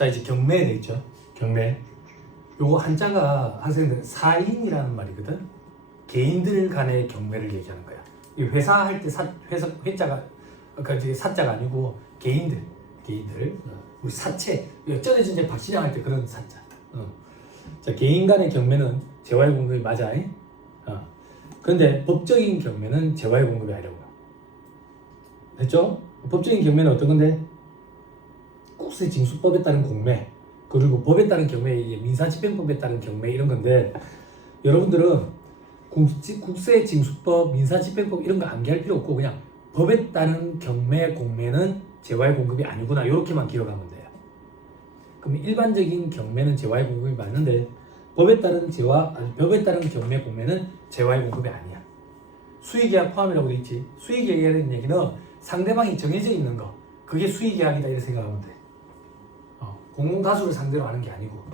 자, 이제 경매 돼 있죠. 경매. 요거 한자가 학생들 사인이라는 말이거든. 개인들 간의 경매를 얘기하는 거야. 이 회사 할 때 회자가 그러니까 이제 사자가 아니고 개인들. 우리 사채. 전에 이제 박시장 할 때 그런 사자. 자, 개인 간의 경매는 재화의 공급이 맞아. 그런데 법적인 경매는 재화의 공급이 아니라고. 됐죠? 법적인 경매는 어떤 건데? 국세징수법에 따른 공매, 그리고 법에 따른 경매, 민사집행법에 따른 경매 이런 건데, 여러분들은 국세징수법, 민사집행법 이런 거 암기할 필요 없고 그냥 법에 따른 경매, 공매는 재화의 공급이 아니구나 이렇게만 기억하면 돼요. 그럼 일반적인 경매는 재화의 공급이 맞는데 법에 따른 경매, 공매는 재화의 공급이 아니야. 수의계약 포함이라고 돼 있지. 수의계약이라는 얘기는 상대방이 정해져 있는 거, 그게 수의계약이다 이렇게 생각하면 돼. 공공다수를 상대로 하는 게 아니고.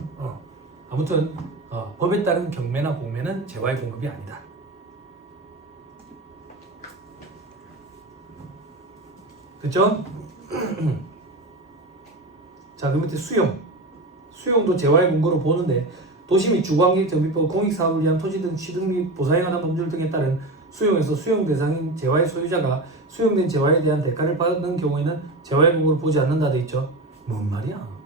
아무튼 법에 따른 경매나 공매는 재화의 공급이 아니다. 그쵸? 자, 그 밑에 수용도 재화의 공급으로 보는데, 도시 및 주거환경 정비법, 공익사업을 위한 토지 등 취득 및 보사행하는 법률 등에 따른 수용에서 수용 대상인 재화의 소유자가 수용된 재화에 대한 대가를 받는 경우에는 재화의 공급으로 보지 않는다 돼 있죠. 뭔 말이야?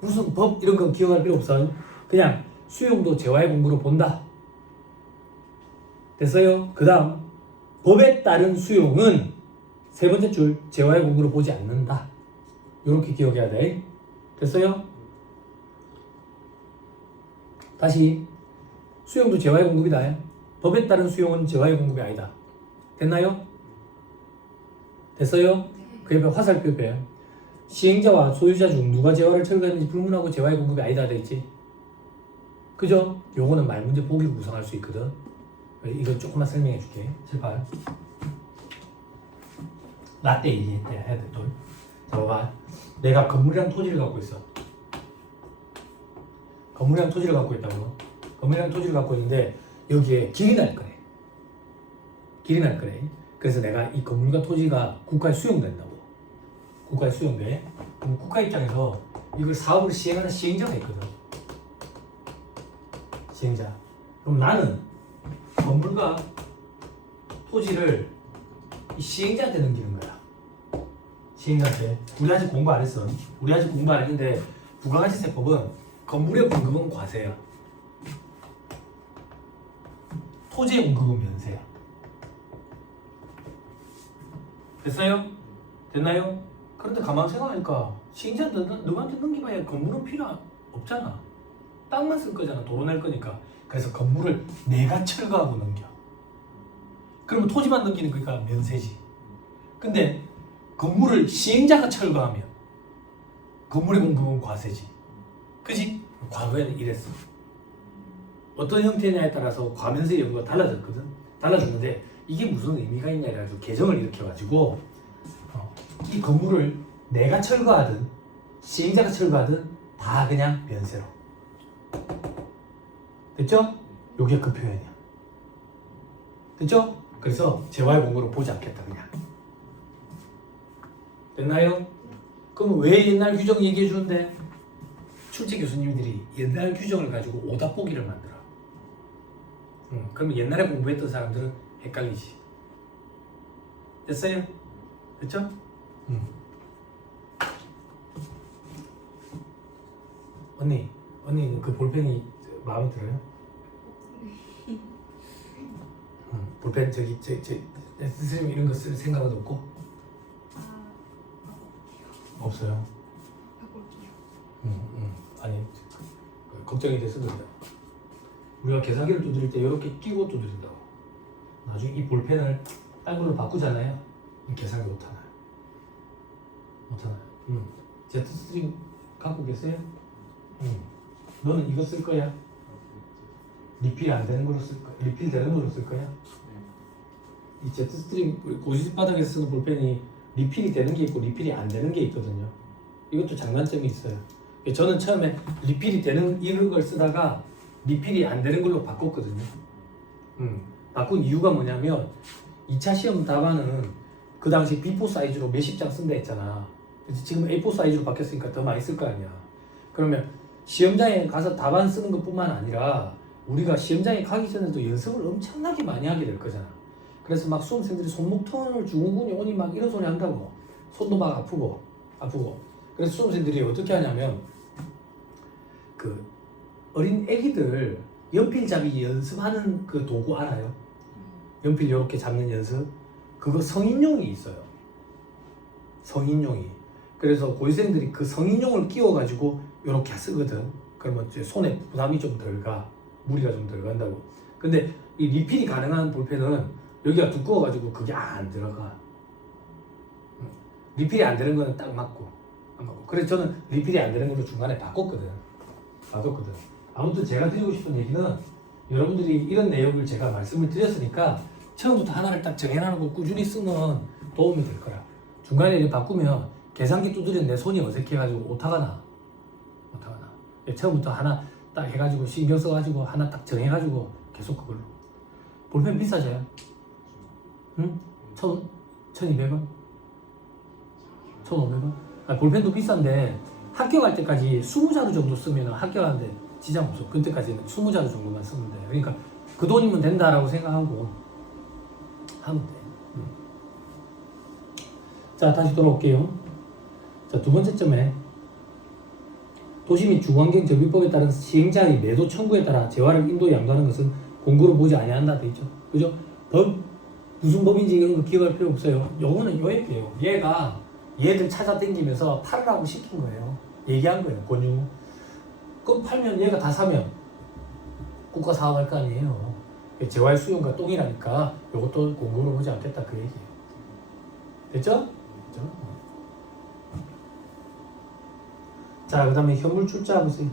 무슨 법 이런 거 기억할 필요 없어요. 그냥 수용도 재화의 공급으로 본다. 됐어요? 그 다음 법에 따른 수용은 세 번째 줄 재화의 공급으로 보지 않는다. 이렇게 기억해야 돼. 됐어요? 다시 수용도 재화의 공급이다. 법에 따른 수용은 재화의 공급이 아니다. 됐나요? 됐어요? 그 옆에 화살표 옆에 시행자와 소유자 중 누가 재화를 철거했는지 불문하고 재화의 공급이 아니다 되있지. 그죠? 요거는 말문제 보기로 구성할 수 있거든. 이건 조금만 설명해 줄게. 제발. 라떼 이해해 해야 돼. 또. 자, 봐봐. 내가 건물이랑 토지를 갖고 있어. 건물이랑 토지를 갖고 있다고. 건물이랑 토지를 갖고 있는데 여기에 길이 날 거래. 그래서 내가 이 건물과 토지가 국가에 수용된다고. 국가에 수용돼. 그럼 국가 입장에서 이걸 사업을 시행하는 시행자가 있거든. 시행자. 그럼 나는 건물과 토지를 이 시행자한테 넘기는 거야. 시행자한테. 우리 아직 공부 안 했어. 우리 아직 공부 안 했는데 부가가치세법은 건물의 공급은 과세야. 토지의 공급은 면세야. 됐어요? 됐나요? 그런데 가만 생각하니까 시행자한테 누구한테 넘기봐야 건물은 필요 없잖아. 땅만 쓸 거잖아. 도로 낼 거니까. 그래서 건물을 내가 철거하고 넘겨. 그러면 토지만 넘기는 거니까 면세지. 근데 건물을 시행자가 철거하면 건물의 공급은 과세지. 그지? 과거에는 이랬어. 어떤 형태냐에 따라서 과면세 여부가 달라졌거든. 달라졌는데 이게 무슨 의미가 있냐 해가지고 개정을 일으켜가지고 이 건물을 내가 철거하든 시행자가 철거하든 다 그냥 면세로. 됐죠? 요게 그 표현이야. 됐죠? 그래서 재화의 공급으로 보지 않겠다 그냥. 됐나요? 그럼 왜 옛날 규정 얘기해 주는데? 출제 교수님들이 옛날 규정을 가지고 오답보기를 만들어. 그러면 옛날에 공부했던 사람들은 헷갈리지. 됐어요? 됐죠? 언니 그 볼펜이 마음에 들어요? 볼펜 저기 선생님 이런 거 쓸 생각은 없고? 없어요. 아니 걱정이 돼서 그런다. 우리가 계산기를 두드릴 때 이렇게 끼고 두드린다고. 나중에 이 볼펜을 딴 걸로 바꾸잖아요. 이 계산기 못하나요? 제트스트링 갖고 계세요? 너는 이거 쓸 거야? 리필이 안 되는 걸로 쓸 거야? 리필 되는 걸로 쓸 거야? 이 제트스트링 고지식 바닥에서 쓰는 볼펜이 리필이 되는 게 있고 리필이 안 되는 게 있거든요. 이것도 장단점이 있어요. 저는 처음에 리필이 되는 이런 걸 쓰다가 리필이 안 되는 걸로 바꿨거든요. 바꾼 이유가 뭐냐면 2차 시험 답안은 그 당시 B4 사이즈로 몇십 장 쓴다 했잖아. 그래서 지금 A4 사이즈로 바뀌었으니까 더 많이 쓸 거 아니야. 그러면 시험장에 가서 답안 쓰는 것뿐만 아니라 우리가 시험장에 가기 전에도 연습을 엄청나게 많이 하게 될 거잖아. 그래서 막 수험생들이 손목 터널 증후군이 오니 막 이런 소리 한다고. 손도 막 아프고. 그래서 수험생들이 어떻게 하냐면 그 어린 애기들 연필잡이 연습하는 그 도구 알아요? 연필 이렇게 잡는 연습? 그거 성인용이 있어요. 성인용이. 그래서 고시생들이 그 성인용을 끼워가지고 이렇게 쓰거든. 그러면 이제 손에 부담이 좀 덜 가. 무리가 좀 덜 간다고. 근데 이 리필이 가능한 볼펜은 여기가 두꺼워가지고 그게 안 들어가. 리필이 안 되는 거는 딱 맞고. 안 맞고. 그래서 저는 리필이 안 되는 걸로 중간에 바꿨거든. 아무튼 제가 드리고 싶은 얘기는 여러분들이 이런 내용을 제가 말씀을 드렸으니까 처음부터 하나를 딱 정해놓고 꾸준히 쓰면 도움이 될 거야. 중간에 이렇게 바꾸면 계산기 두드리는 내 손이 어색해가지고 오타가 나. 처음부터 하나 딱 해가지고 신경 써가지고 하나 딱 정해가지고 계속 그걸로. 볼펜 비싸져요? 응? 1,200원? 1,500원? 볼펜도 비싼데 학교 갈 때까지 20자루 정도 쓰면 학교 가는데 지장 없어. 그때까지는 20자루 정도만 쓰면 돼. 그러니까 그 돈이면 된다라고 생각하고 하면 돼. 자, 다시 돌아올게요. 자, 두 번째 점에 도시 및 주거환경 정비법에 따른 시행자의 매도 청구에 따라 재화를 인도 양도하는 것은 공고로 보지 아니한다 돼 있죠. 그죠? 법 무슨 법인지 이런 거 기억할 필요 없어요. 요거는 요 얘기예요. 얘가 얘들 찾아다니면서 팔으라고 시킨 거예요. 얘기한 거예요. 권유. 그럼 팔면 얘가 다 사면 국가 사업할 거 아니에요. 재활 수용과 똥이라니까 요것도 공고로 보지 않겠다 그 얘기예요. 됐죠? 자, 그 다음에 현물 출자 보세요.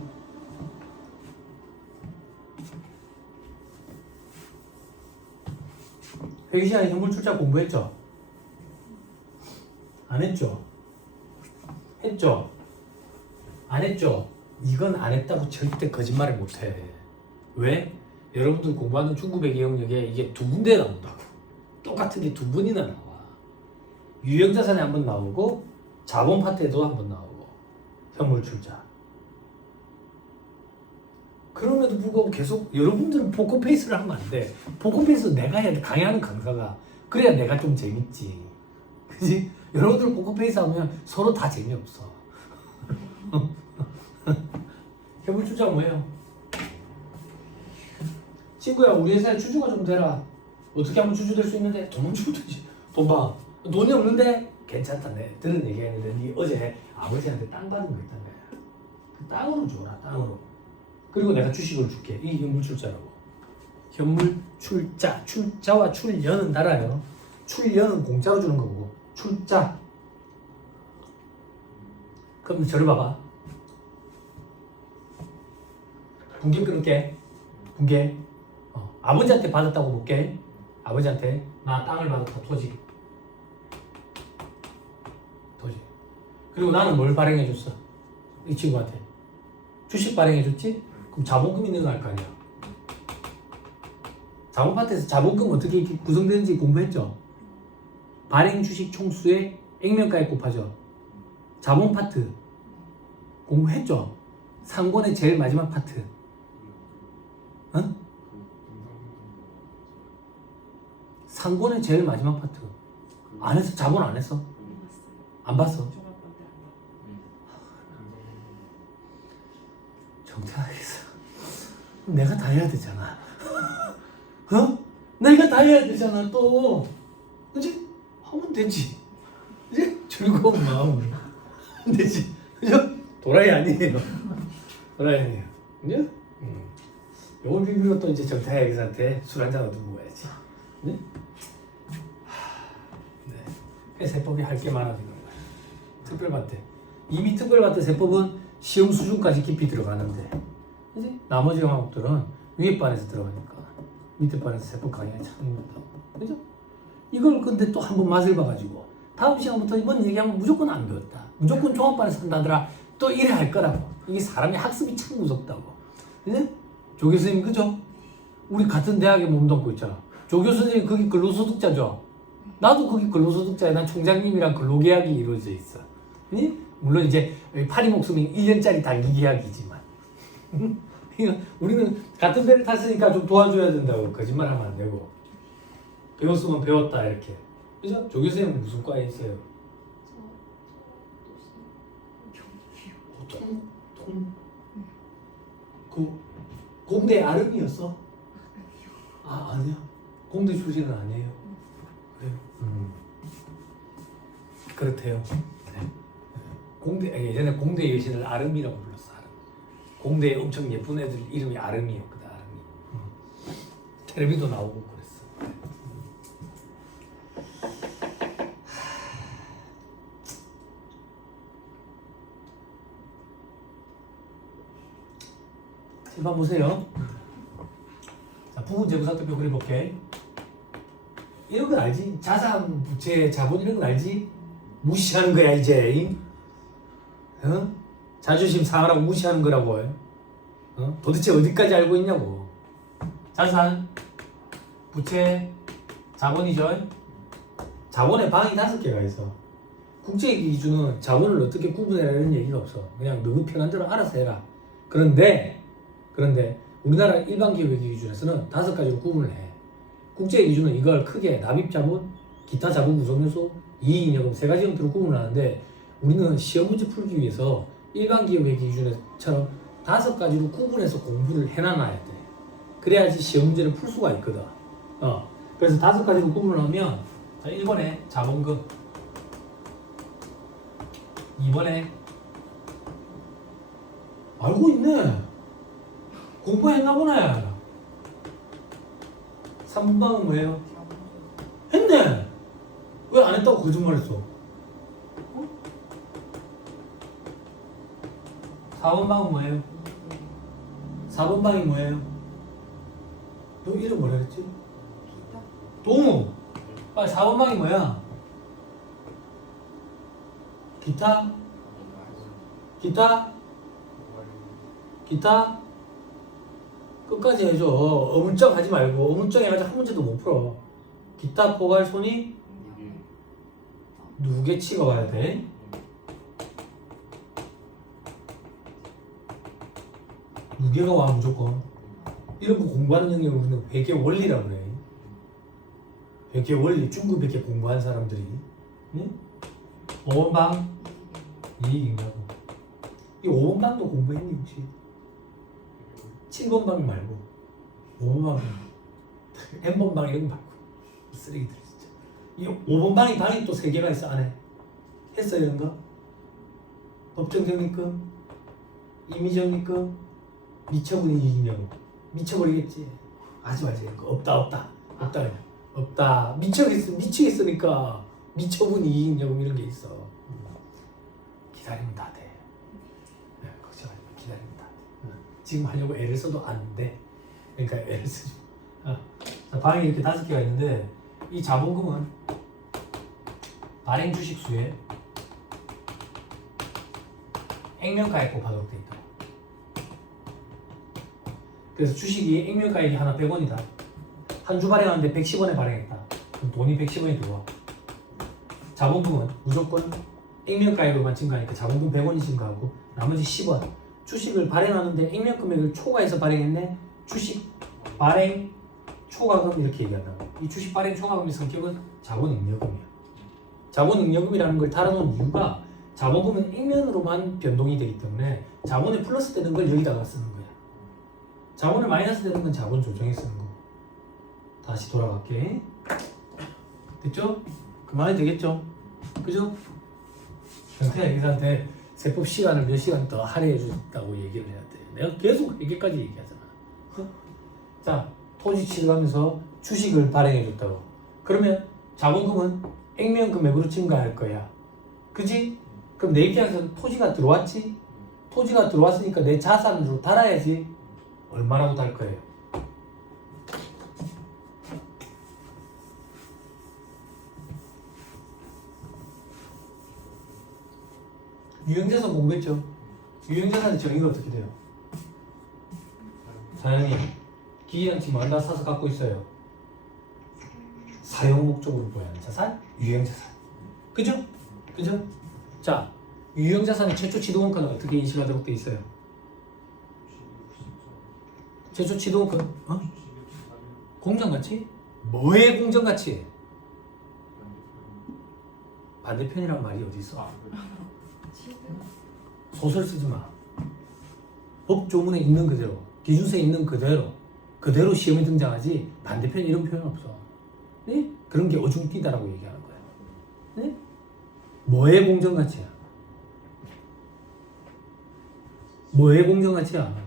회계 시간에 현물 출자 공부했죠? 안 했죠? 했죠? 안 했죠? 이건 안 했다고 절대 거짓말을 못해. 왜? 여러분들 공부하는 중국의 기억력에 이게 두 군데 나온다고. 똑같은 게 두 번이나 나와. 유형자산에 한 번 나오고 자본 파트에도 한 번 나오고 현물 출자. 그럼에도 불구하고 계속 여러분들은 포커페이스를 하면 안 돼. 포커페이스 내가 해야 돼. 강의하는 강사가. 그래야 내가 좀 재밌지. 그지? 여러분들 포커페이스 하면 서로 다 재미없어. 현물 출자가 뭐예요? 친구야, 우리 회사에 주주가 좀 되라. 어떻게 하면 주주 될 수 있는데? 돈 주면 되지. 돈 봐. 돈이 없는데? 괜찮다. 내 들은 얘기했는데 네 어제 아버지한테 땅 받은 거 있다며. 그 땅으로 줘라. 땅으로. 그리고 내가 주식을 줄게. 이 현물 출자라고. 현물 출자. 출자와 출연은 달라요. 출연은 공짜로 주는 거고 출자. 그럼 저를 봐봐. 분개 끊을게. 분개. 아버지한테 받았다고 볼게. 아버지한테 나 땅을 받았다. 토지. 그리고 나는 뭘 발행해줬어? 이 친구한테 주식 발행해줬지? 그럼 자본금이 늘어날 거 아니야. 자본 파트에서 자본금 어떻게 구성되는지 공부했죠? 발행 주식 총수의 액면가액 곱하죠. 자본 파트 공부했죠? 상권의 제일 마지막 파트. 응? 상권의 제일 마지막 파트. 안 했어? 자본 안 했어? 안 봤어? 정태하겠어. 내가 다 해야 되잖아. 내가 다 해야 되잖아 또. 그치? 하면 되지. 그치? 즐거운 마음으로 하면 되지. 그죠? 도라이 아니에요. 도라이 아니에요. 그죠? 요걸 비비고 또 이제 정태하 기사한테 술 한잔 얻어 먹어야지. 네? 네. 세법이 할 게 많아지는 거야. 특별반대. 이미 특별반대 세법은 시험 수준까지 깊이 들어가는데, 그지? 나머지 과목들은 위에 반에서 들어가니까 밑에 반에서 세법 강의가 참 힘들다고. 그죠? 이걸 근데 또 한번 맛을 봐가지고 다음 시간부터 이번 얘기하면 무조건 안 배웠다. 무조건 종합반에서 한다더라. 또 이래 할 거라고. 이게 사람이 학습이 참 무섭다고. 그지? 조 교수님 그죠? 우리 같은 대학에 몸담고 있잖아. 조 교수님 거기 근로소득자죠? 나도 거기 근로소득자야. 난 총장님이랑 근로계약이 이루어져 있어. 그지? 물론 이제 파리 목숨이 1년짜리 달기 계약이지만 우리는 같은 배를 탔으니까 좀 도와줘야 된다고 거짓말하면 안 되고 배웠으면 배웠다 이렇게 그죠? 조 교수님은 무슨 과에 있어요? 그 공대 아름이었어? 아 아니야 공대 출신은 아니에요. 그래요? 그렇대요. 네. 공대 예전에 공대 여신을 아름이라고 불렀어. 아름. 공대에 엄청 예쁜 애들 이름이 아름이었거든. 아름이. 텔레비도 나오고 그랬어. 한번 보세요. 자, 부분재무상태표 그려볼게. 이런 건 알지? 자산, 부채, 자본 이런 건 알지? 무시하는 거야 이제. 어? 자존심 상하라고 무시하는 거라고. 어? 도대체 어디까지 알고 있냐고. 자산, 부채, 자본이죠. 자본의 방이 5개가 있어. 국제회계 기준은 자본을 어떻게 구분해라는 얘기가 없어. 그냥 너무 편한 대로 알아서 해라. 그런데 우리나라 일반 기업회계 기준에서는 5가지로 구분을 해. 국제 기준은 이걸 크게 납입자본, 기타 자본 구성요소, 이익잉여금 3가지 형태로 구분을 하는데 우리는 시험 문제 풀기 위해서 일반 기업회계 기준처럼 5가지로 구분해서 공부를 해놔야 돼. 그래야지 시험 문제를 풀 수가 있거든. 그래서 5가지로 구분을 하면 1번에 자본금, 2번에 알고 있네. 공부했나 보네. 3번방은 뭐예요? 했네. 왜 안 했다고 거짓말했어? 4번방은 뭐예요? 4번방이 뭐예요? 너 이름 뭐라 그랬지? 동우. 빨리 4번방이 뭐야? 기타? 기타? 기타? 끝까지 해줘. 어문정 하지 말고 어문정 해가지고 한 문제도 못 풀어. 기타 포괄 손이 누계치가 와야 돼. 누계가 와 무조건. 이런 거 공부하는 영역을 우리는 회계 원리라고 그래. 회계 원리 중급 회계 공부한 사람들이. 응? 5번방 이익인가고. 이 5번방도 공부했니 혹시? 7번방 말고 5번방 N번방 이런 거 말고 쓰레기들 진짜. 이 5번방이 방이 또 3개가 있어 안에. 했어 이런 거? 법정정리금, 임의정리금, 미처분 이익이냐고. 미쳐버리겠지. 하지 말지 이런 거. 없다 그냥. 없다. 미치겠으니까 미처분 이익이냐고 이런 게 있어. 기다리면 다 돼. 네, 걱정하지 마. 기다리면 다 돼. 지금 하려고 애를 써도 안 돼. 그러니까 애를 쓰지 마. 자, 방이 이렇게 5개가 있는데 이 자본금은 발행 주식 수에 액면가액 곱하도록 돼 있다. 그래서 주식이 액면가액이 하나 100원이다. 한 주 발행하는데 110원에 발행했다. 그럼 돈이 110원이 들어와. 자본금은 무조건 액면가액으로만 증가하니까 자본금 100원이 증가하고 나머지 10원. 주식을 발행하는데 액면 금액을 초과해서 발행했네. 주식 발행 초과금 이렇게 얘기한다고. 이 주식 발행 초과금의 성격은 자본잉여금이야. 자본잉여금이라는 걸 달아놓은 이유가 자본금은 액면으로만 변동이 되기 때문에 자본에 플러스 되는 걸 여기다가 쓰는 거야. 자본을 마이너스 되는 건 자본 조정에 쓰는 거고. 다시 돌아갈게. 됐죠? 그만해도 되겠죠? 그죠? 변태야 얘들한테 세법 시간을 몇 시간 더 할애해 준다고 얘기를 해야 돼. 내가 계속 이게까지 얘기하잖아. 자, 토지 취득하면서 주식을 발행해 줬다고. 그러면 자본금은 액면 금액으로 증가할 거야. 그지? 그럼 내 입장에서는 토지가 들어왔지? 토지가 들어왔으니까 내 자산으로 달아야지. 얼마라고 달 거예요? 유형자산 공부했죠? 유형자산의 정의가 어떻게 돼요? 사장님, 기계장치 뭐 하나 사서 갖고 있어요. 사용 목적으로 보여야 하는 자산? 유형자산. 그죠? 그죠? 자, 유형자산의 최초 취득원가는 어떻게 인식하도록 돼 있어요? 최초 취득원가 공정가치? 뭐의 공정가치? 반대편이란 말이 어디 있어? 소설 쓰지 마. 법조문에 있는 그대로, 기준서에 있는 그대로 시험에 등장하지 반대편 이런 표현 없어. 네? 그런 게 어중뛰다라고 얘기하는 거야. 네? 뭐의 공정가치야? 뭐의 공정가치야?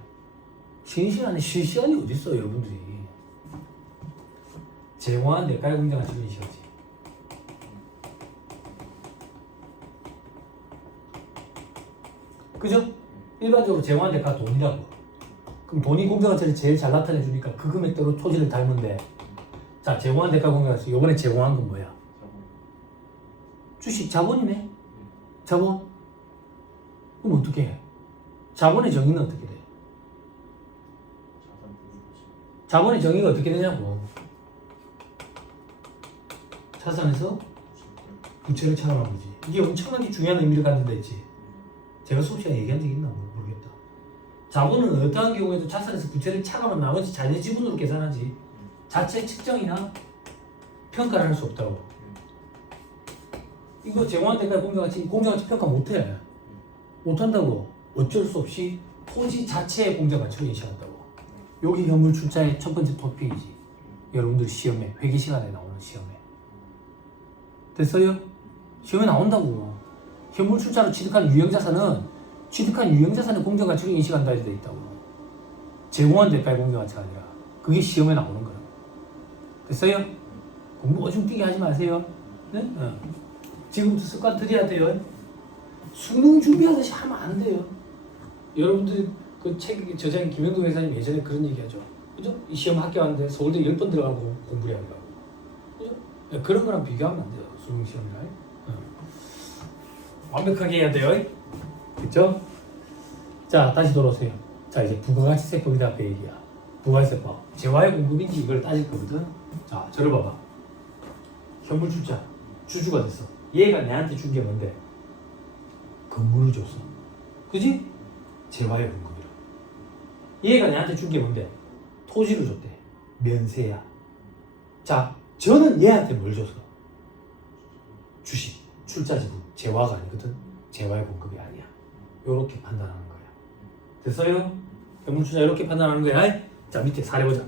신시간에 실시간이 어디 있어, 여러분들이? 제공한 대가의 공정가치를 인식하지. 그죠? 일반적으로 제공한 대가가 돈이라고. 그럼 돈이 공정가치를 제일 잘 나타내주니까 그 금액대로 토지를 닮은데, 자, 제공한 대가 공정가치. 요번에 제공한 건 뭐야? 주식 자본이네. 자본. 그럼 어떻게 해? 자본의 정의는 어떻게 돼? 자본의 정의가 어떻게 되냐고. 자산에서 부채를 차감한 거지. 이게 엄청나게 중요한 의미를 갖는 데 있지. 제가 수업 시간에 얘기한 적 있나 모르겠다. 자본은 어떠한 경우에도 자산에서 부채를 차감한 나머지 자녀 지분으로 계산하지. 자체 측정이나 평가를 할 수 없다고. 이거 제공한 대가 공정가치 평가 못해. 못한다고. 어쩔 수 없이 토지 자체의 공정가치로 인식한다고. 여기 현물 출자의 첫 번째 토픽이지. 여러분들 시험에 회계 시간에 나오는 시험에. 됐어요? 시험에 나온다고. 현물 출자로 취득한 유형자산은 취득한 유형자산의 공정가치로 인식한다 이렇게 돼 있다고. 제공한 대가의 공정가치가 아니라. 그게 시험에 나오는 거야. 됐어요? 공부 어중뛰게 하지 마세요. 네? 지금부터 습관 들여야 돼요. 수능 준비하듯이 하면 안 돼요. 여러분들 그 책 저자인 김영동 회사님 예전에 그런 얘기하죠. 그죠? 이 시험 합격하는데 서울대 10번 들어가고 공부를 한다고. 그죠? 그런 거랑 비교하면 안 돼요. 수능 시험이랑. 완벽하게 해야 돼요. 그죠? 자, 다시 돌아오세요. 자, 이제 부가가치세법이 다 그 얘기야. 부가가치세법. 재화의 공급인지 이걸 따질 거거든. 자, 저를 봐봐. 현물 출자. 주주가 됐어. 얘가 내한테 준 게 뭔데? 건물을 줬어. 그지? 재화의 공급이라. 얘가 내한테 준 게 뭔데? 토지를 줬대. 면세야. 자, 저는 얘한테 뭘 줬어? 주식, 출자지분, 재화가 아니거든. 재화의 공급이 아니야. 요렇게 판단하는 거야. 됐어요? 현물 출자 이렇게 판단하는 거야. 자, 밑에 사례 보자.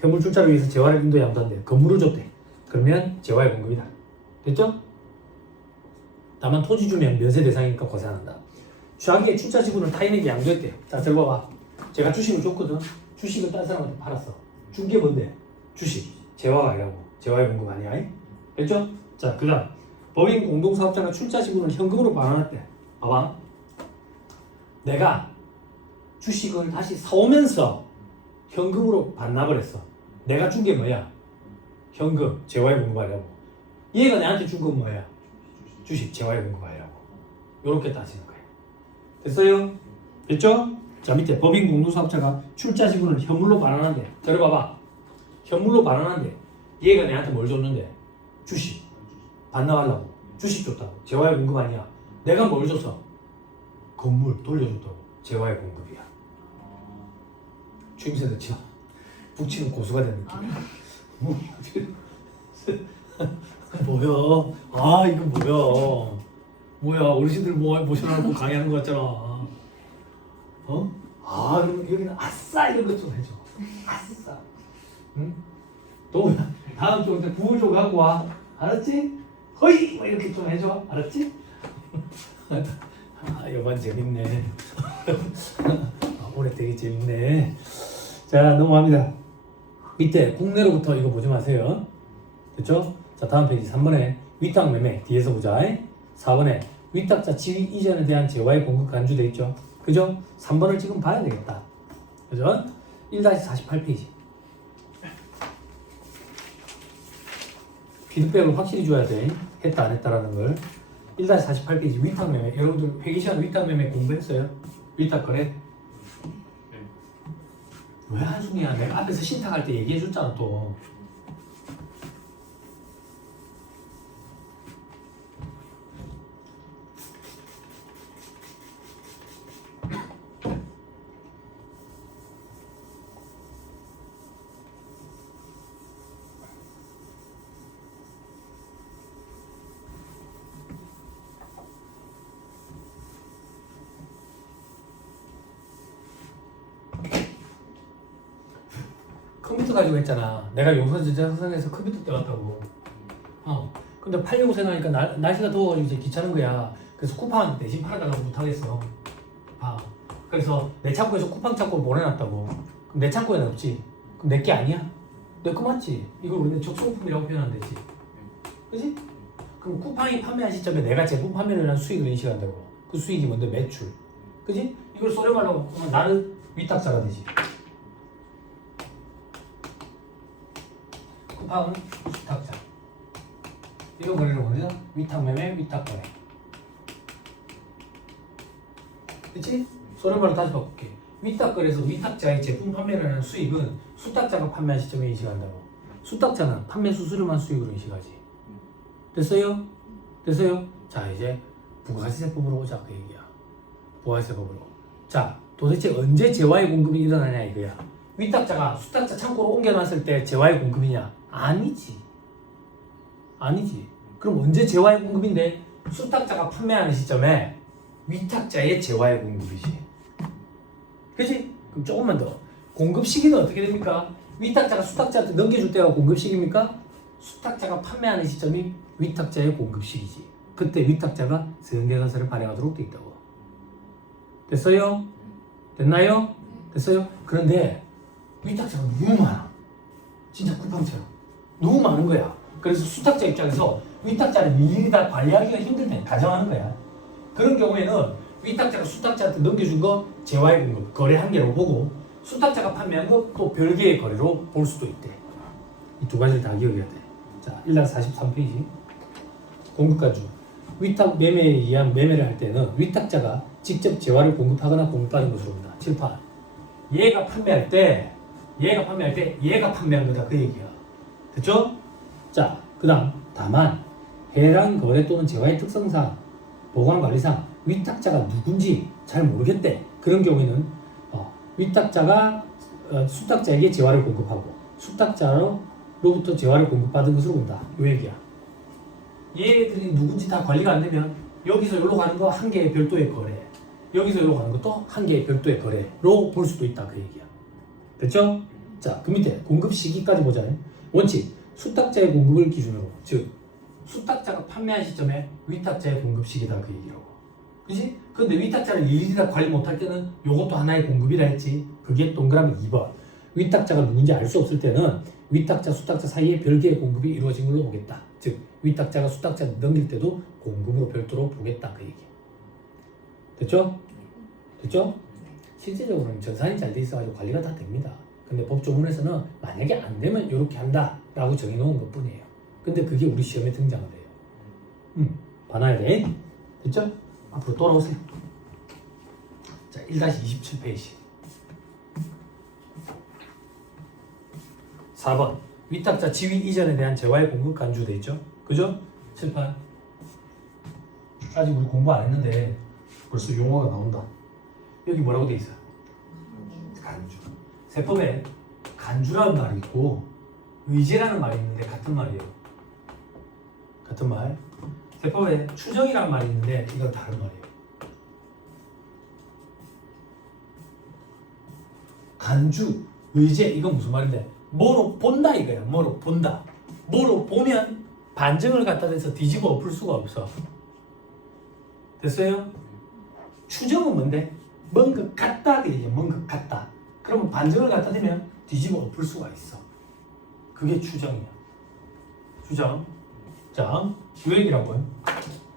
현물 출자를 위해서 재화를 인도해 한다는데 건물을 줬대. 그러면 재화의 공급이다. 됐죠? 다만 토지 주면 면세 대상이니까 과세한다. 자기의 출자 지분을 타인에게 양도했대요. 자, 들어봐봐. 제가 주식을 줬거든. 주식을 딴 사람한테 팔았어. 준 게 뭔데? 주식. 재화가 아니라고. 재화의 공급 아니야. 됐죠? 자, 그 다음. 법인 공동사업자가 출자 지분을 현금으로 반환했대. 봐봐. 내가 주식을 다시 사오면서 현금으로 반납을 했어. 내가 준 게 뭐야? 현금. 재화의 공급 아니라고. 얘가 내한테 준 건 뭐야? 주식. 재화의 공급 아니라고. 요렇게 따지는 거야. 됐어요? 됐죠? 자, 밑에 법인 공동사업자가 출자 지분을 현물로 반환한대. 들어봐봐. 현물로 반환한대. 얘가 내한테 뭘 줬는데? 주식. 반납하려고. 주식 줬다고. 재화의 공급 아니야. 내가 뭘 줬어? 건물 돌려줬다고. 재화의 공급이야. 추임새 넣지 마. 북치는 고수가 된 느낌이야. 뭐야? 아, 이거 뭐야? 뭐야? 어르신들 모셔놓고 강의하는 거 같잖아. 어? 아, 그럼 여기는 아싸 이런 것 좀 해줘. 아싸. 응? 또 다음 주 때 구울 좀 갖고 와. 알았지? 허이 뭐 이렇게 좀 해줘. 알았지? 아, 이번 재밌네. 아, 올해 되게 재밌네. 자, 넘어갑니다. 밑에 국내로부터 이거 보지 마세요. 됐죠? 자, 다음 페이지 3번에 위탁 매매 뒤에서 보자. 4번에 위탁자 지위 이전에 대한 재화의 공급 간주돼 있죠. 그죠? 3번을 지금 봐야 되겠다. 그죠? 1-48페이지. 피드백을 확실히 줘야 돼. 했다 안 했다라는 걸. 1-48페이지 위탁 매매. 여러분들 회계 시간 위탁 매매 공부했어요? 위탁 거래? 네. 왜 한숨이야? 내가 앞에서 신탁할 때 얘기해 줬잖아 또. 컴퓨터 가지고 했잖아. 내가 용산 제작상에서 컴퓨터 떼왔다고. 근데 팔려고 생각하니까 날씨가 더워가지고 이제 귀찮은 거야. 그래서 쿠팡 대신 팔아달라고 못하겠어. 그래서 내 창고에서 쿠팡 창고를 보내놨다고. 그럼 내 창고에는 없지. 그럼 내 게 아니야? 내 거 맞지? 이걸 우리는 적소품이라고 표현하면 되지. 그지? 그럼 쿠팡이 판매한 시점에 내가 제품 판매를 한 수익을 인식한다고. 그 수익이 뭔데? 매출. 그지? 이걸 쏘려고 하면 나는 위탁자가 되지. 쿠팡은 수탁자. 이런 거래를 뭐냐? 위탁매매, 위탁거래. 그치? 소리말로 다시 바꿀게. 위탁거래에서 위탁자의 제품 판매를 하는 수익은 수탁자가 판매한 시점에 인식한다고. 수탁자는 판매 수수료만 수익으로 인식하지. 됐어요? 됐어요? 자, 이제 부가세법으로 오자 그 얘기야. 부가세법으로. 자, 도대체 언제 재화의 공급이 일어나냐 이거야. 위탁자가 수탁자 창고로 옮겨놨을 때 재화의 공급이냐? 아니지. 아니지. 그럼 언제 재화의 공급인데? 수탁자가 판매하는 시점에 위탁자의 재화의 공급이지. 그치? 그럼 조금만 더. 공급 시기는 어떻게 됩니까? 위탁자가 수탁자한테 넘겨줄 때가 공급 시기입니까? 수탁자가 판매하는 시점이 위탁자의 공급 시기지. 그때 위탁자가 세금계산서를 발행하도록 돼 있다고. 됐어요? 됐나요? 됐어요? 그런데 위탁자가 너무 많아. 진짜 쿠팡처럼. 너무 많은 거야. 그래서 수탁자 입장에서 위탁자를 일일이 다 관리하기가 힘들다 가정하는 거야. 그런 경우에는 위탁자가 수탁자한테 넘겨준 거 재화의 공급, 거래 한계로 보고 수탁자가 판매한 거 또 별개의 거래로 볼 수도 있대. 이 두 가지를 다 기억해야 돼. 자, 143페이지. 공급간주. 위탁 매매에 의한 매매를 할 때는 위탁자가 직접 재화를 공급하거나 공급받은 것으로 본다. 7판. 얘가 판매할 때 얘가 판매한 거다 그 얘기야. 됐죠? 자, 그 다음 다만 해당 거래 또는 재화의 특성상 보관관리상 위탁자가 누군지 잘 모르겠대. 그런 경우에는 위탁자가 수탁자에게 재화를 공급하고 수탁자로부터 재화를 공급받은 것으로 본다. 요 얘기야. 얘들이 누군지 다 관리가 안 되면 여기서 여기로 가는 거 한 개의 별도의 거래, 여기서 여기로 가는 것도 한 개의 별도의 거래로 볼 수도 있다 그 얘기야. 됐죠? 자, 그 밑에 공급 시기까지 보자. 원칙, 수탁자의 공급을 기준으로, 즉 수탁자가 판매한 시점에 위탁자의 공급 시기다 그 얘기라고. 그치? 근데 위탁자를 일일이 다 관리 못할 때는 요것도 하나의 공급이라 했지. 그게 동그라미 2번. 위탁자가 누군지 알 수 없을 때는 위탁자, 수탁자 사이에 별개의 공급이 이루어진 걸로 보겠다. 즉 위탁자가 수탁자를 넘길 때도 공급으로 별도로 보겠다 그 얘기. 됐죠? 됐죠? 실제적으로는 정산이 잘 돼 있어가지고 관리가 다 됩니다. 근데 법조문에서는 만약에 안 되면 이렇게 한다 라고 정해놓은 것 뿐이에요. 근데 그게 우리 시험에 등장을 해요. 봐놔야 돼. 됐죠? 앞으로 돌아오세요. 자, 1-27페이지. 4번. 위탁자 지위 이전에 대한 재화의 공급 간주돼 있죠? 그죠? 7판. 아직 우리 공부 안 했는데 벌써 용어가 나온다. 여기 뭐라고 돼 있어? 간주. 세법에 간주라는 말이 있고 의제라는 말이 있는데 같은 말이에요. 같은 말. 세법에 추정이라는 말이 있는데 이건 다른 말이에요. 간주, 의제 이건 무슨 말인데? 뭐로 본다 이거야. 뭐로 본다. 뭐로 보면 반증을 갖다 대서 뒤집어 엎을 수가 없어. 됐어요? 추정은 뭔데? 먼 것 같다 그 얘기야. 먼 것 같다. 그러면 반증을 갖다 대면 뒤집어 엎을 수가 있어. 그게 추정이야. 추정. 자, 요 얘기라고요.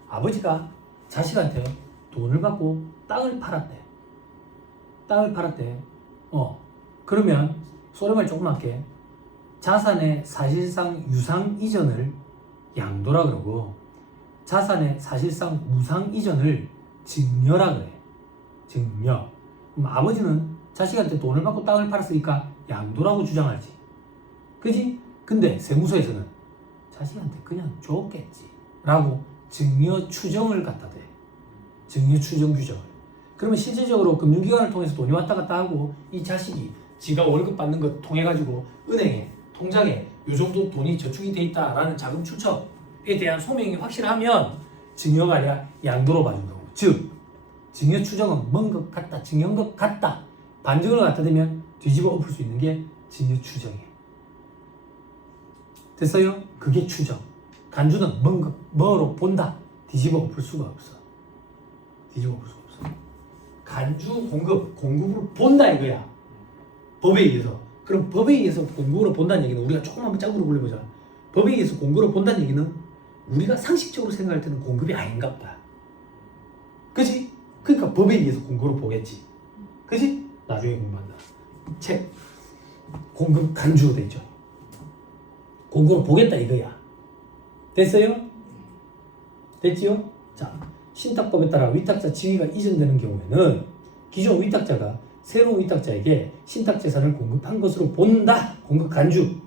아버지가 자식한테 돈을 받고 땅을 팔았대. 땅을 팔았대. 그러면 소리말 조금만 할게. 자산의 사실상 유상 이전을 양도라 그러고 자산의 사실상 무상 이전을 증여라 그래. 증여. 그럼 아버지는 자식한테 돈을 받고 땅을 팔았으니까 양도라고 주장하지. 그지? 근데 세무서에서는 자식한테 그냥 줬겠지 라고 증여 추정을 갖다 대. 증여 추정 규정을. 그러면 실질적으로 금융기관을 통해서 돈이 왔다 갔다 하고 이 자식이 지가 월급 받는 거 통해 가지고 은행에 통장에 요 정도 돈이 저축이 돼 있다라는 자금 추적에 대한 소명이 확실하면 증여가 아니라 양도로 봐준다고. 즉 증여 추정은 먼 것 같다, 증여인 것 같다, 반증을 갖다 대면 뒤집어 엎을 수 있는 게 진유 추정이에요. 됐어요? 그게 추정. 간주는 뭐로 본다. 뒤집어 볼 수가 없어. 뒤집어 볼 수가 없어. 간주 공급으로 본다 이거야. 법에 의해서. 그럼 법에 의해서 공급으로 본다는 얘기는 우리가 조금 한번 짝으로 굴려보자. 법에 의해서 공급으로 본다는 얘기는 우리가 상식적으로 생각할 때는 공급이 아닌가 보다. 그지? 그러니까 법에 의해서 공급으로 보겠지. 그지? 나중에 공부한다. 책 공급 간주로 돼 있죠. 공급으로 보겠다 이거야. 됐어요? 됐지요? 자, 신탁법에 따라 위탁자 지위가 이전되는 경우에는 기존 위탁자가 새로운 위탁자에게 신탁재산을 공급한 것으로 본다. 공급 간주.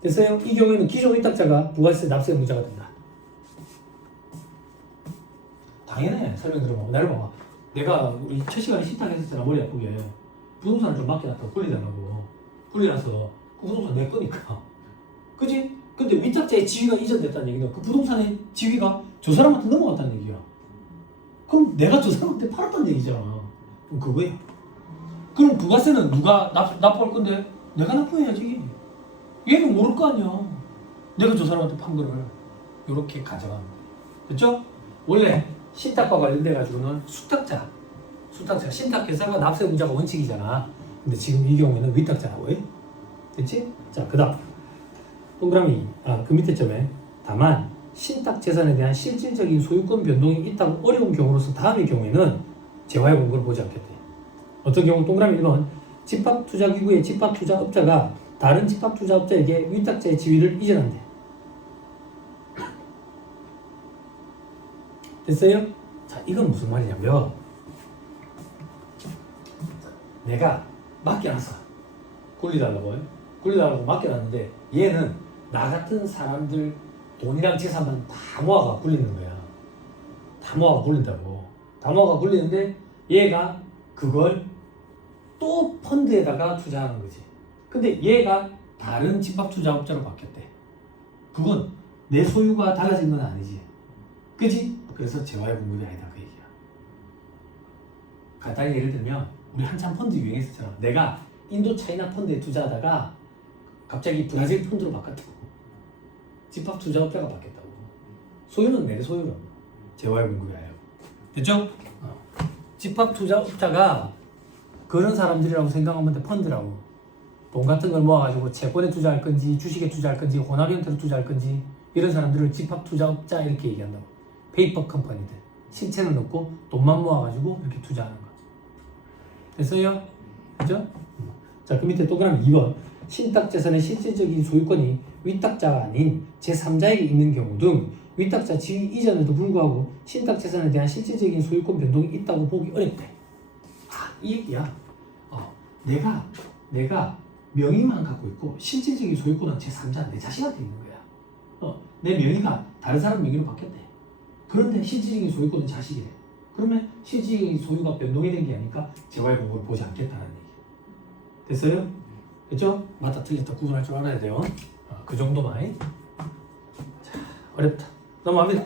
됐어요? 이 경우에는 기존 위탁자가 부가세 납세 의무자가 된다. 당연해. 설명 들어봐. 나를 봐봐. 내가 우리 첫 시간에 신탁했었잖아. 머리 아프게. 부동산을 좀 맡겨놨다고 굴리달라고. 굴려놔서 그 부동산 내 거니까. 그지? 근데 위탁자의 지위가 이전됐다는 얘기는 그 부동산의 지위가 저 사람한테 넘어갔다는 얘기야. 그럼 내가 저 사람한테 팔았다는 얘기잖아. 그럼 그거야. 그럼 부가세는 누가 납부할 건데? 내가 납부해야지. 얘는 모를 거 아니야. 내가 저 사람한테 판 거를. 이렇게 가져가는 거야. 그렇죠? 원래 신탁과 관련돼 가지고는 수탁자, 신탁회사가 납세 의무자가 원칙이잖아. 근데 지금 이 경우에는 위탁자라고 해. 됐지? 자, 그다음 동그라미 그 밑에 점에 다만 신탁 재산에 대한 실질적인 소유권 변동이 있다고 어려운 경우로서 다음의 경우에는 재화의 공고를 보지 않겠대. 어떤 경우 동그라미 1번 집합투자기구의 집합투자업자가 다른 집합투자업자에게 위탁자의 지위를 이전한대. 됐어요? 자, 이건 무슨 말이냐면 내가 맡겨놨어. 굴리달라고 맡겨놨는데 얘는 나 같은 사람들 돈이랑 재산만 다 모아가 굴리는 거야. 다 모아가 굴린다고. 다 모아가 굴리는데 얘가 그걸 또 펀드에다가 투자하는 거지. 근데 얘가 다른 집합투자업자로 바뀌었대. 그건 내 소유가 달라진 건 아니지. 그지? 그래서 재화의 공급이 아니다 그 얘기야. 간단히 예를 들면 우리 한참 펀드 유행했었잖아. 내가 인도 차이나 펀드에 투자하다가 갑자기 브라질 펀드로 바꿨다고. 집합 투자업자가 바뀌었다고. 소유는 내 소유는 재화의 공급이 아니야. 됐죠? 집합 투자업자가 그런 사람들이라고 생각하면 돼. 펀드라고. 돈 같은 걸 모아가지고 채권에 투자할 건지 주식에 투자할 건지 혼합 형태로 투자할 건지 이런 사람들을 집합 투자업자 이렇게 얘기한다고. 페이퍼 컴퍼니들. 실체는 없고 돈만 모아가지고 이렇게 투자하는 거. 됐어요? 그죠? 자, 그 밑에 동그라미 2번. 신탁재산의 실질적인 소유권이 위탁자가 아닌 제3자에게 있는 경우 등 위탁자 지위 이전에도 불구하고 신탁재산에 대한 실질적인 소유권 변동이 있다고 보기 어렵대. 이 얘기야. 내가 명의만 갖고 있고 실질적인 소유권은 제3자 내 자식한테 있는 거야. 내 명의가 다른 사람 명의로 바뀌었대. 그런데 실질적인 소유권은 자식이래. 그러면 실질적인 소유가 변동이 된 게 아니니까 재화의 공고를 보지 않겠다는 얘기. 됐어요? 됐죠? 맞다 틀렸다 구분할 줄 알아야 돼요. 그 정도만. 자, 어렵다. 넘어갑니다.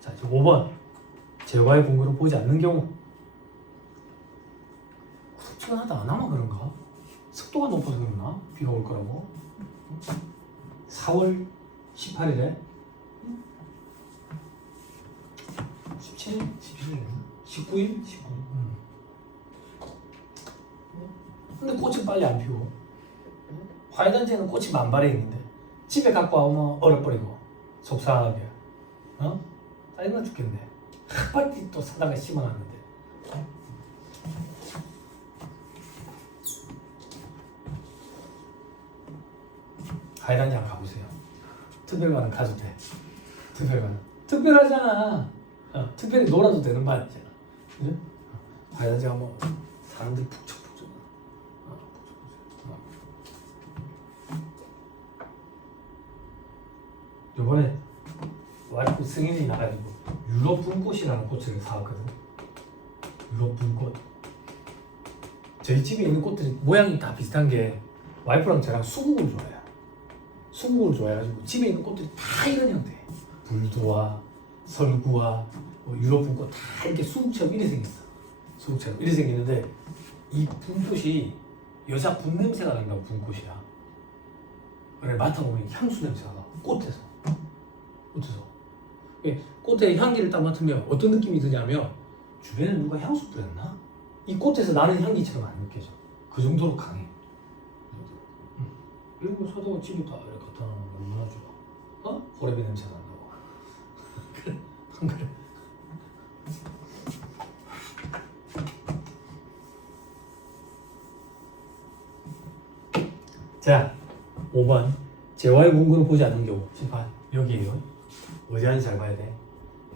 자, 이제 5번. 재화의 공고를 보지 않는 경우. 그렇지가 하다 안 하면 그런가? 습도가 높아서 그러나? 비가 올 거라고. 4월 18일에 17일? 17일? 19일? 19일. 근데 꽃은 빨리 안 피고 화이단지에는 꽃이 만발해 있는데 집에 갖고 와오면 얼어버리고 속상하게 짜증나 죽겠네. 빨리 또 사다가 심어놨는데 화이단지 한번 가보세요. 특별관은 가도 돼. 특별관은 특별하잖아. 특별히 놀아도 되는 반이잖아. 그죠? 화이단지 한번 사람들이 푹 이번에 와이프 승인이 나가지고 유럽 분꽃이라는 꽃을 사왔거든. 유럽 분꽃. 저희 집에 있는 꽃들이 모양이 다 비슷한 게 와이프랑 저랑 수국을 좋아해요. 수국을 좋아해가지고 집에 있는 꽃들이 다 이런 형태. 불두와 설구와 유럽 분꽃 다 이렇게 수국처럼 이렇게 생겼어. 수국처럼 이렇게 생겼는데 이 분꽃이 여자 분 냄새가 난다고 분꽃이야. 그래 맡아보면 향수 냄새가 나. 꽃에서. 꽃의 향기를 딱 맡으면 어떤 느낌이 드냐면 주변에 누가 향수 뿌렸나? 이 꽃에서 나는 향기처럼 안 느껴져. 그 정도로 강해. 그리고 사다가 집에 다 이렇게 갖다 놓으면 얼마나 좋아. 호레비 냄새가 난다고. 그래, 안 그래? 자, 5번. 재화의 공구를 보지 않는 경우. 심판, 여기에요. 어디한지 잘 봐야 돼.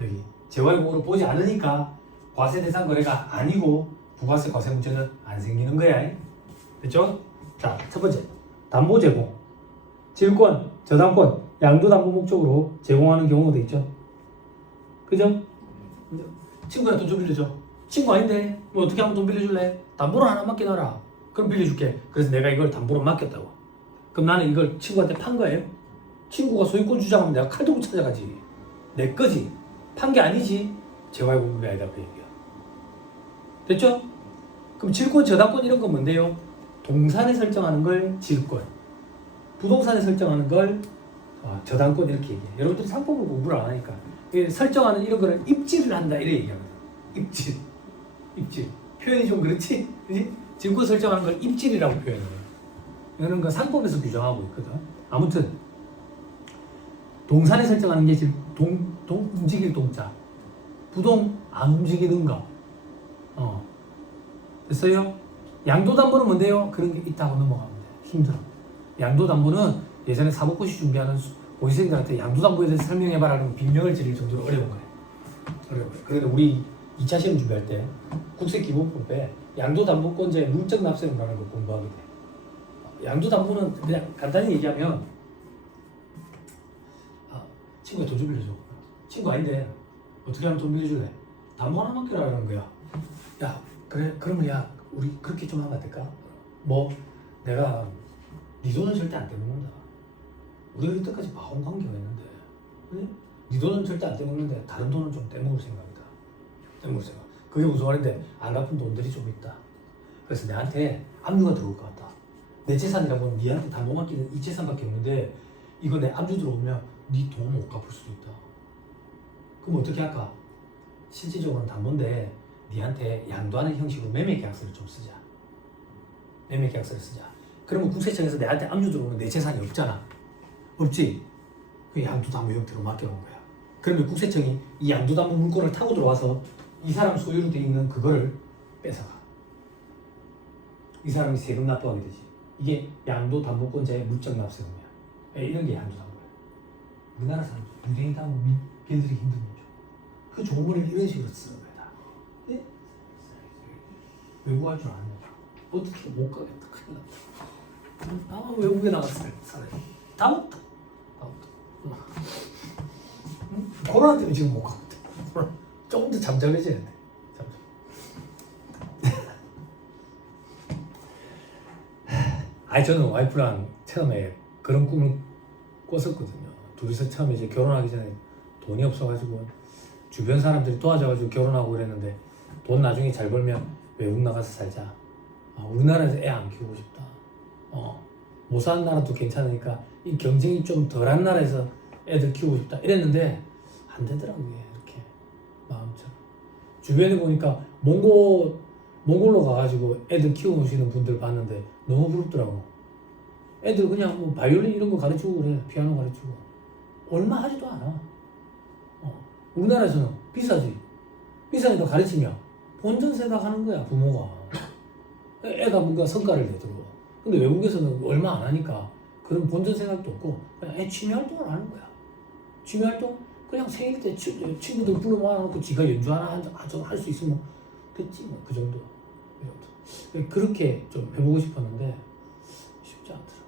여기. 재화의 공구를 보지 않으니까 과세 대상 거래가 아니고 부가세 과세 문제는 안 생기는 거야. 됐죠? 자, 첫 번째. 담보 제공. 질권, 저당권, 양도 담보 목적으로 제공하는 경우도 있죠. 그죠? 친구한테 돈 좀 빌려줘. 친구 아닌데 뭐 어떻게 하면 돈 빌려줄래? 담보로 하나 맡겨놔라. 그럼 빌려줄게. 그래서 내가 이걸 담보로 맡겼다고. 그럼 나는 이걸 친구한테 판 거예요? 친구가 소유권 주장하면 내가 칼 들고 찾아가지. 내 거지. 판 게 아니지. 재화의 공급이 아니다 그 얘기야. 됐죠? 그럼 질권, 저당권 이런 건 뭔데요? 동산에 설정하는 걸 질권, 부동산에 설정하는 걸 저당권 이렇게 얘기해. 여러분들이 상법을 공부를 안 하니까 설정하는 이런 거를 입지를 한다 이렇게 얘기합니다. 입질. 표현이 좀 그렇지? 그치? 질권 설정하는 걸 입질이라고 표현해요. 이런 거 상법에서 규정하고 있거든. 아무튼 동산에 설정하는 게 움직일 동자, 부동 안 움직이는 거. 됐어요? 양도담보는 뭔데요? 그런 게 있다고 넘어가면 돼. 힘들어. 양도담보는 예전에 사법고시 준비하는 고시생들한테 양도담보에 대해서 설명해봐라 하면 빈명을 지를 정도로 어려운 거예요. 그런데 우리 2차 시험 준비할 때 국세기본법에 양도담보권자의 물적 납세금이라는 걸 공부하게 돼. 양도담보는 그냥 간단히 얘기하면 친구가 돈 좀 빌려줘. 친구 아닌데 어떻게 하면 돈 빌려줄래? 담보 하나 맡기라는 거야. 야 그래 그러면 야 우리 그렇게 좀 하면 안 될까? 뭐 내가 네 돈은 절대 안 떼먹는다. 우리가 이때까지 봐온 관계가 있는데 그래? 네 돈은 절대 안 떼먹는데 다른 돈은 좀 떼먹을 생각이다. 떼먹을 생각. 그게 무슨 말인데 안 갚은 돈들이 좀 있다. 그래서 내한테 압류가 들어올 것 같다. 내 재산이라고 하면 니한테 담보 맡기는 이 재산밖에 없는데 이거 내 압류 들어오면 네 돈 못 갚을 수도 있다. 그럼 어떻게 할까? 실질적으로는 담보인데 니한테 양도하는 형식으로 매매계약서를 좀 쓰자. 매매계약서를 쓰자. 그러면 국세청에서 내한테 압류 들어오면 내 재산이 없잖아. 없지? 그 양도담보 형태로 맡겨놓은 거야. 그러면 국세청이 이 양도담보 물건을 타고 들어와서 이 사람 소유로 돼 있는 그거를 뺏어가. 이 사람이 세금 납부하게 되지. 이게 양도담보권자의 물적 납세금이야. 이런 게 양도담보야. 우리나라 사람들 유대인 담보 빌들이 힘든 거죠. 그 조문을 이런 식으로 쓰는 거야. 네? 외국 갈 줄 아는 거야. 어떻게 못 가겠다. 큰일 났다. 외국에 나갔어요. 다 못다. 코로나 때문에 지금 못 가거든. 조금 더 잠잠해져야 돼. 저는 와이프랑 처음에 그런 꿈을 꿨었거든요. 둘이서 처음에 이제 결혼하기 전에 돈이 없어가지고 주변 사람들이 도와줘가지고 결혼하고 그랬는데 돈 나중에 잘 벌면 외국 나가서 살자. 우리나라에서 애 안 키우고 싶다. 못 사는 나라도 괜찮으니까 이 경쟁이 좀 덜한 나라에서 애들 키우고 싶다 이랬는데 안 되더라고요. 이렇게 마음처럼. 주변에 보니까 몽골로 가가지고 애들 키우시는 분들 봤는데 너무 부럽더라고. 애들 그냥 뭐 바이올린 이런 거 가르치고 그래. 피아노 가르치고. 얼마 하지도 않아. 우리나라에서는 비싸지. 비싸니까 가르치면 본전 생각하는 거야 부모가. 애가 뭔가 성과를 내도록. 근데 외국에서는 얼마 안 하니까 그런 본전 생각도 없고 그냥 애 취미 활동을 하는 거야. 취미 활동? 그냥 생일 때 친구들 불러 모아놓고 지가 연주 하나 할 수 있으면 됐지 뭐 그 정도. 그렇게 좀 해보고 싶었는데 쉽지 않더라.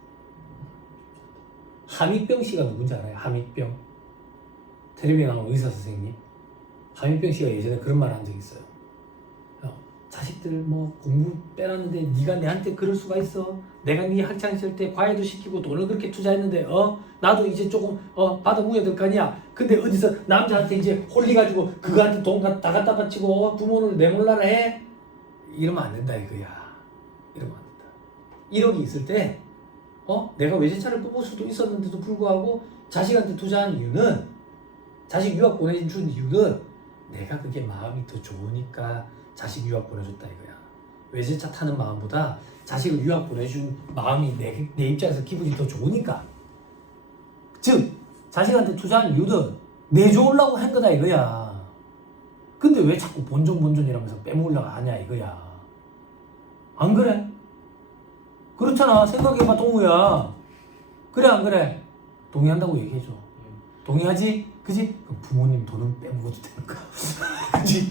함익병 씨가 누군지 알아요? 함익병. 텔레비에 나온 의사 선생님. 함익병 씨가 예전에 그런 말 한 적이 있어요. 자식들 뭐 공부 빼놨는데 네가 내한테 그럴 수가 있어? 내가 네 학창시절 때 과외도 시키고 돈을 그렇게 투자했는데 나도 이제 조금 받아 먹어야 될 거 아니야. 근데 어디서 남자한테 이제 홀려가지고 그거한테 돈 다 갖다 바치고 부모를 내몰라라 해? 이러면 안 된다 이거야. 이러면 안 된다. 1억이 있을 때 내가 외제차를 뽑을 수도 있었는데도 불구하고 자식한테 투자한 이유는, 자식 유학 보내준 이유는 내가 그게 마음이 더 좋으니까 자식 유학 보내줬다 이거야. 외제차 타는 마음보다 자식을 유학 보내준 마음이 내 입장에서 기분이 더 좋으니까. 즉 자식한테 투자한 이유는 내 좋으려고 한 거다 이거야. 근데 왜 자꾸 본전 이러면서 빼먹으려고 하냐 이거야. 안 그래? 그렇잖아. 생각해봐 동우야. 그래 안 그래? 동의한다고 얘기해줘. 동의하지? 그지? 그럼 부모님 돈은 빼먹어도 되는 거야. 그지?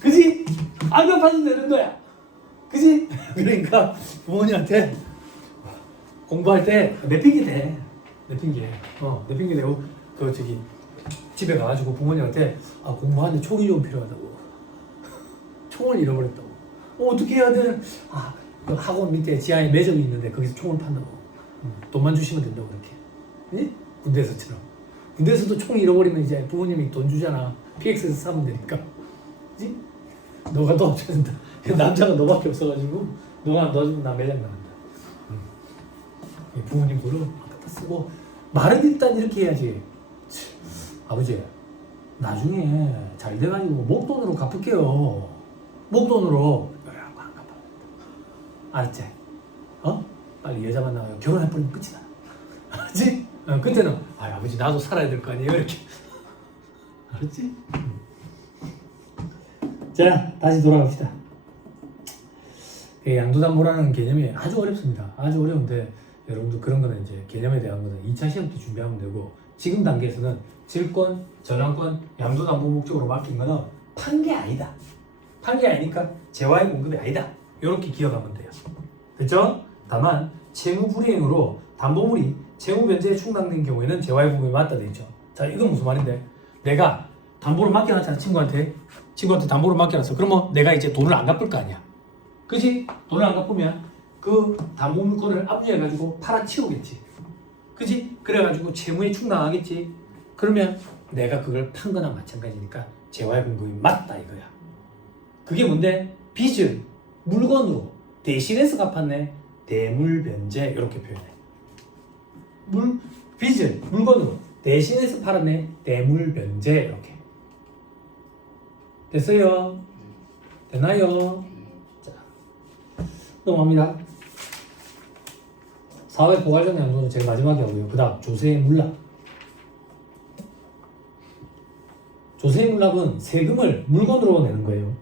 그지? 안 갚아도 되는 거야. 그지? 그러니까 부모님한테 공부할 때 내 핑계 대. 내 핑계. 내 핑계 대고 집에 가가지고 부모님한테 공부하는데 총이 좀 필요하다고. 총을 잃어버렸다고. 어떻게 해야 돼? 그 학원 밑에 지하에 매점이 있는데 거기서 총을 판다고. 돈만 주시면 된다고 그렇게. 예? 군대에서처럼. 군대에서도 총 잃어버리면 이제 부모님이 돈 주잖아. PX에서 사면 되니까. 그지? 너가 도와줘야 된다. 남자가 너밖에 없어가지고 너가 안 도와주면 나 매장 나간다. 부모님 돈을 갖다 쓰고 말은 일단 이렇게 해야지. 아버지 나중에 잘 돼가지고 목돈으로 갚을게요. 목돈으로. 안 갚아. 알았지? 빨리 여자 만나면 결혼해버리면 끝이다. 알았지? 그때는 아버지 나도 살아야 될 거 아니에요 이렇게. 알았지? 자 다시 돌아갑시다. 양도담보라는 개념이 아주 어렵습니다. 아주 어려운데 여러분들 그런 거는 이제 개념에 대한 거는 2차 시험 때 준비하면 되고, 지금 단계에서는 질권, 전환권, 양도담보 목적으로 맡긴 거는 판 게 아니다. 판 게 아니니까 재화의 공급이 아니다. 이렇게 기억하면 돼요. 그렇죠? 다만 채무 불이행으로 담보물이 채무 변제에 충당된 경우에는 재화의 공급이 맞다 돼 있죠. 자, 이건 무슨 말인데? 내가 담보를 맡겨놨잖아. 친구한테 담보를 맡겨놨어. 그러면 내가 이제 돈을 안 갚을 거 아니야. 그지? 돈을 안 갚으면 그 담보 물건을 압류해가지고 팔아치우겠지. 그지? 그래가지고 채무에 충당하겠지. 그러면 내가 그걸 판 거나 마찬가지니까 재화의 공급이 맞다 이거야. 그게 뭔데? 빚을 물건으로 대신해서 갚았네. 대물변제 이렇게 표현해. 빚을 물건으로 대신해서 팔았네. 대물변제 이렇게. 됐어요? 됐나요? 자, 넘어갑니다. 사회 포괄적 양도는 제일 마지막에 하고요. 그 다음 조세의 물납. 조세의 물납은 세금을 물건으로 내는 거예요.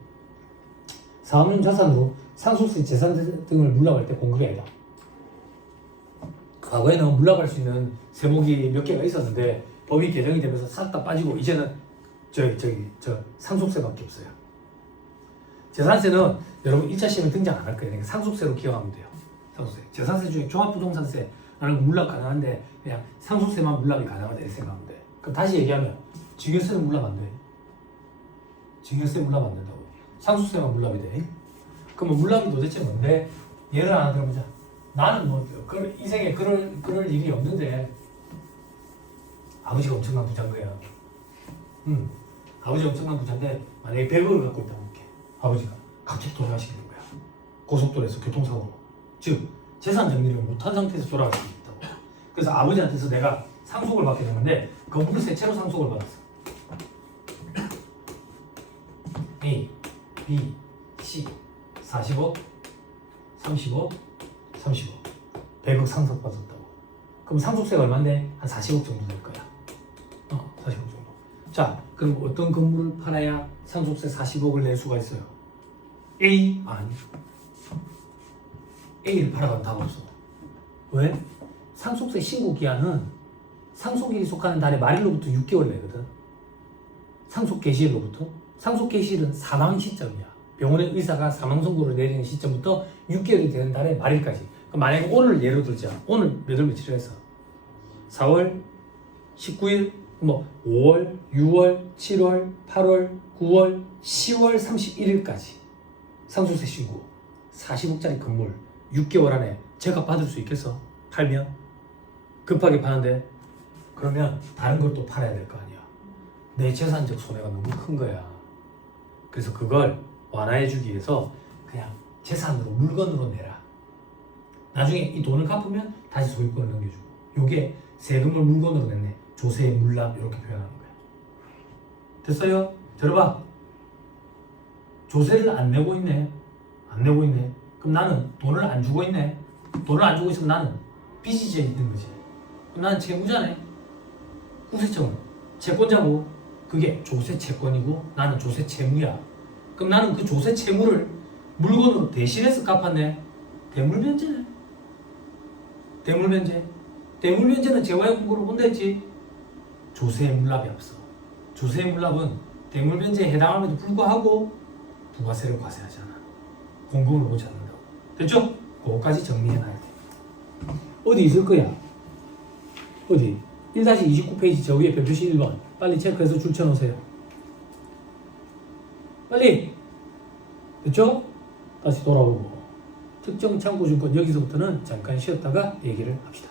사업용 자산으로 상속세, 재산 등을 물납할 때 공급이 아니다. 과거에는 물납할 수 있는 세목이 몇 개가 있었는데 법이 개정이 되면서 싹 다 빠지고 이제는 상속세밖에 없어요. 재산세는 여러분 1차 시험에 등장 안 할 거예요. 그러니까 상속세로 기억하면 돼요. 상속세. 재산세 중에 종합부동산세라는 건 물납 가능한데 그냥 상속세만 물납이 가능하다 이렇게 생각하면 돼. 그럼 다시 얘기하면 증여세는 물납 안 돼. 증여세 물납 안 된다고. 상속세만 물납이 돼. 그러면 물납이 도대체 뭔데? 예를 하나 들어보자. 나는 인생에 그럴 일이 없는데 아버지가 엄청난 부자인 거야. 아버지가 엄청난 부자인데 만약에 100억을 갖고 있다고 할게. 아버지가 갑자기 돌아가시게 된 거야. 고속도로에서 교통사고로. 즉 재산 정리를 못한 상태에서 돌아갈 수 있다고. 그래서 아버지한테서 내가 상속을 받게 되는데 건물 세 채로 상속을 받았어. A, B, C 40억, 30억, 30억 100억 상속받았다고. 그럼 상속세가 얼마인데? 한 40억 정도 될 거야. 40억 정도. 자, 그럼 어떤 건물을 팔아야 상속세 40억을 낼 수가 있어요? A? 아니. A를 팔아가면 답 없어. 왜? 상속세 신고 기한은 상속일이 속하는 달의 말일로부터 6개월 내거든. 상속 개시일로부터. 상속 개시일은 사망 시점이야. 병원의 의사가 사망 선고를 내리는 시점부터 6개월이 되는 달의 말일까지. 그럼 만약에 오늘 예로 들자. 오늘 몇월 며칠을 했어? 4월 19일, 5월, 6월, 7월, 8월, 9월, 10월 31일까지 상속세 신고 40억짜리 건물 6개월 안에 제가 받을 수 있겠어? 팔면? 급하게 파는데 그러면 다른 걸 또 팔아야 될 거 아니야. 내 재산적 손해가 너무 큰 거야. 그래서 그걸 완화해 주기 위해서 그냥 재산으로 물건으로 내라. 나중에 이 돈을 갚으면 다시 소유권을 넘겨주고. 요게 세금을 물건으로 냈네. 조세, 물납 이렇게 표현하는 거야. 됐어요? 들어봐. 조세를 안 내고 있네. 안 내고 있네. 그럼 나는 돈을 안 주고 있네. 돈을 안 주고 있으면 나는 빚이 져 있는 거지. 그럼 나는 채무자네. 후세청은 채권자고 그게 조세 채권이고 나는 조세 채무야. 그럼 나는 그 조세 채무를 물건으로 대신해서 갚았네. 대물변제네. 대물변제. 대물변제는 재화의 공고로 본다 했지. 조세의 물납이 없어. 조세의 물납은 대물변제에 해당함에도 불구하고 부가세를 과세하지 않아. 공금을 오지 않는다고. 됐죠? 그거까지 정리해놔야 돼. 어디 있을 거야? 어디? 1-29페이지 저 위에 별표시 1번 빨리 체크해서 줄 쳐놓으세요. 빨리! 됐죠? 다시 돌아오고 특정 참고증권 여기서부터는 잠깐 쉬었다가 얘기를 합시다.